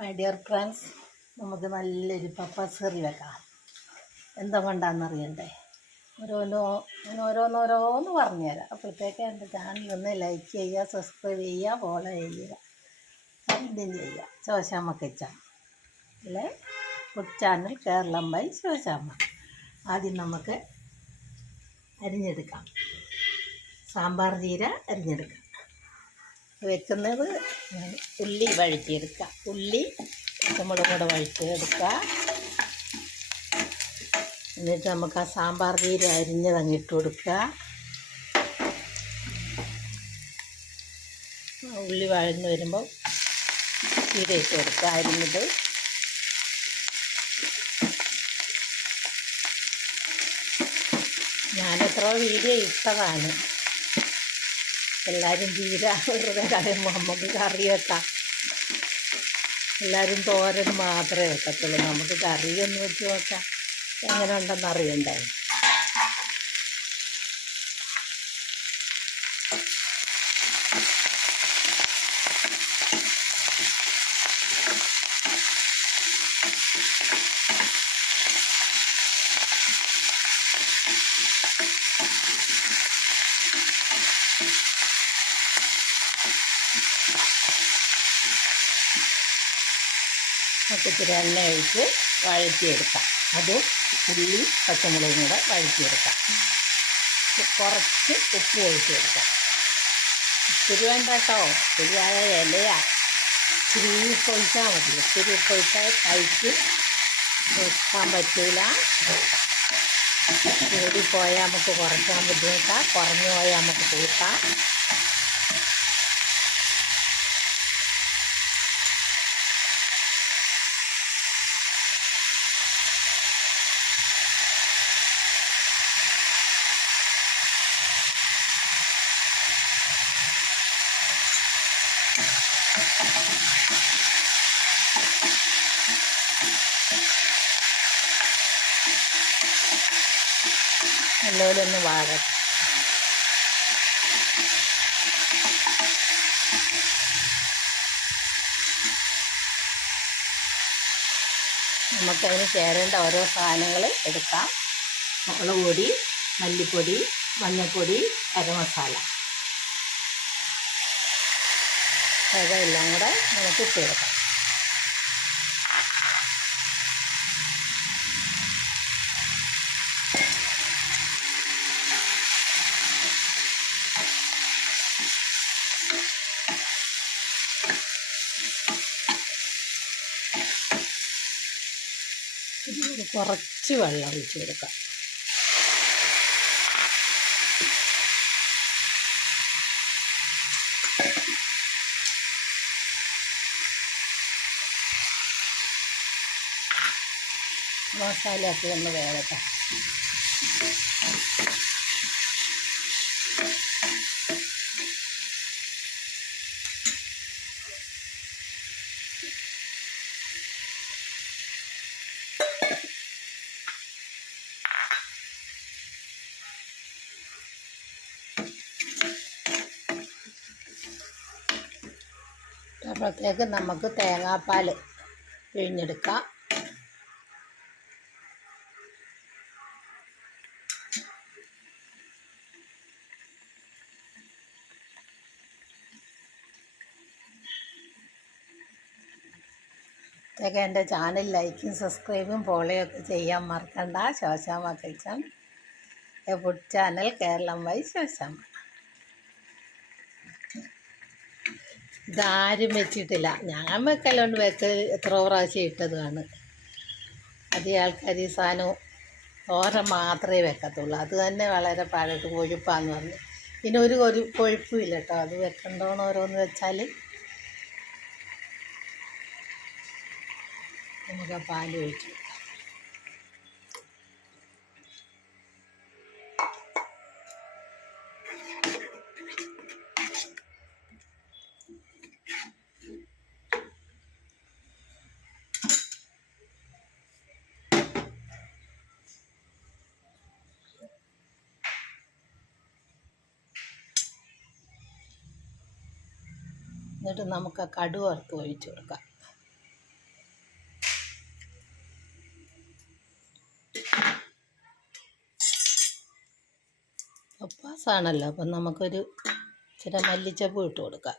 My dear friends, നമുക്ക് നല്ലൊരു പപ്പാസ് കറി വെക്കാം. എന്താ വേണ്ടാന്നറിയണ്ടേ? ഓരോന്നോരോന്ന് പറഞ്ഞുതരാം. അപ്പോഴത്തേക്ക് എൻ്റെ ചാനലൊന്ന് ലൈക്ക് ചെയ്യുക, സബ്സ്ക്രൈബ് ചെയ്യുക, ഫോളോ ചെയ്യുക, എന്തും ചെയ്യുക. ശോശാമ്മ കിച്ചൺ അല്ലേ, food channel Keralam by Shoshamma. ആദ്യം നമുക്ക് അരിഞ്ഞെടുക്കാം. സാമ്പാർ ചീര അരിഞ്ഞെടുക്കാം. വെക്കുന്നത് ഉള്ളി വഴറ്റിയെടുക്കുക. ഉള്ളി പച്ചമുളക് കൂടെ വഴറ്റിയെടുക്കുക. എന്നിട്ട് നമുക്ക് ആ സാമ്പാർ ചീര അരിഞ്ഞത് ഇട്ട് കൊടുക്കുക. ഉള്ളി വഴന്ന് വരുമ്പോൾ ചീര ഇട്ട് കൊടുക്കുക. അരിഞ്ഞത് ഞാനെത്ര വീഡിയോ ഇട്ടതാണ്. എല്ലാവരും ചീര വെറുതെ കളയുമ്പോൾ നമുക്ക് കറി വെക്കാം. എല്ലാവരും തോരൻ മാത്രമേ വെക്കത്തുള്ളൂ. നമുക്ക് കറിയൊന്നും വെച്ച് നോക്കാം. എങ്ങനെ ഉണ്ടെന്ന് അറിയണ്ടേ? നമുക്ക് ഇത്തിരി എണ്ണ ഒഴിച്ച് വഴറ്റിയെടുക്കാം. അതും ഉള്ളി പച്ചമുളകും കൂടെ വഴറ്റിയെടുക്കാം. കുറച്ച് ഉപ്പ് ഒഴിച്ച് കൊടുക്കാം. ഇത്തിരി വേണ്ട കേട്ടോ, ഇത്തിരിയായ ഇലയാ. ഇത്തിരി ഉപ്പ് ഒഴിച്ചാൽ മതി. ഇത്തിരി ഉപ്പ് ഒഴിച്ചാൽ കഴിച്ച് വെക്കാൻ പറ്റില്ല. കൂടിപ്പോയാൽ നമുക്ക് കുറയ്ക്കാൻ ബുദ്ധിമുട്ടാണ്, കുറഞ്ഞു പോയാൽ നമുക്ക് കൂട്ടാം. നല്ലപോലെ ഒന്ന് വാഴട്ടെ. നമുക്കതിന് ചേരേണ്ട ഓരോ സാധനങ്ങൾ എടുക്കാം. മുളക് പൊടി, മല്ലിപ്പൊടി, മഞ്ഞൾപ്പൊടി, ഗരം മസാല, ഇതെല്ലാം കൂടെ നമുക്ക് ചേർക്കാം. കുറച്ച് വെള്ളം ഒഴിച്ച് കൊടുക്കാം. മസാലയൊക്കെ ഒന്ന് വേകട്ടെ. അപ്പോഴത്തേക്ക് നമുക്ക് തേങ്ങാപ്പാൽ പിഴിഞ്ഞെടുക്കാം. എൻ്റെ ചാനൽ ലൈക്കും സബ്സ്ക്രൈബും ഫോളോയൊക്കെ ചെയ്യാൻ മറക്കണ്ട. Shoshamma kitchen, food channel Keralam by Shoshamma. ഇതാരും വെച്ചിട്ടില്ല. ഞാൻ വെക്കലുണ്ട്. എത്ര പ്രാവശ്യം ഇട്ടതുമാണ്. അധികം ആൾക്കാർ ഈ സാധനം തോരൻ മാത്രമേ വെക്കത്തുള്ളൂ. അത് തന്നെ വളരെ പാടിട്ട് കൊഴുപ്പാന്ന് പറഞ്ഞു. പിന്നെ ഒരു കൊഴുപ്പുമില്ല കേട്ടോ. അത് വെക്കണ്ടോന്ന് ഓരോന്ന് വെച്ചാൽ നമുക്ക് ആ പാൽ ഒഴിച്ചു കൊടുക്കാം. എന്നിട്ട് നമുക്ക് ആ കടുക് വറുത്ത് ഒഴിച്ചു കൊടുക്കാം. പപ്പാസാണല്ലോ, അപ്പം നമുക്കൊരു ഇച്ചിരി മല്ലിച്ചപ്പ് ഇട്ട് കൊടുക്കാം.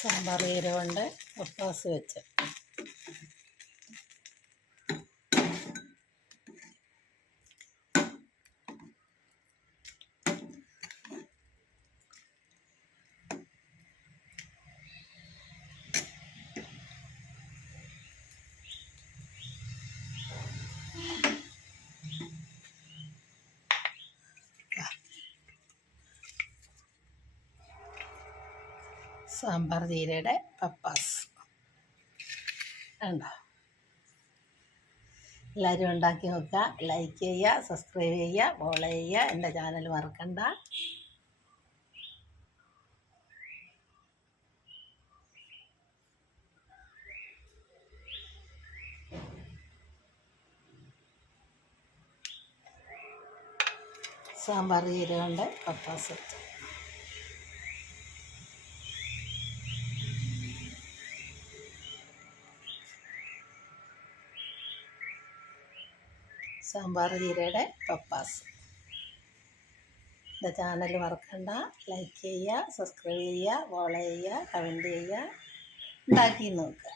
സാമ്പാർ ജീരകം കൊണ്ട് പപ്പാസ് വെച്ച് സാമ്പാർ ജീരയുടെ പപ്പാസ് ഉണ്ടോ? എല്ലാവരും ഉണ്ടാക്കി നോക്കുക, ലൈക്ക് ചെയ്യുക, സബ്സ്ക്രൈബ് ചെയ്യുക, ഫോളോ ചെയ്യുക, എൻ്റെ ചാനൽ മറക്കണ്ട. സാമ്പാർ ജീരകം കൊണ്ട് പപ്പാസ് വെച്ച് സാമ്പാർ ജീരയുടെ പപ്പാസ്. എൻ്റെ ചാനൽ മറക്കണ്ട, ലൈക്ക് ചെയ്യുക, സബ്സ്ക്രൈബ് ചെയ്യുക, ഫോളോ ചെയ്യുക, കമൻറ്റ് ചെയ്യുക, ഉണ്ടാക്കി നോക്കുക.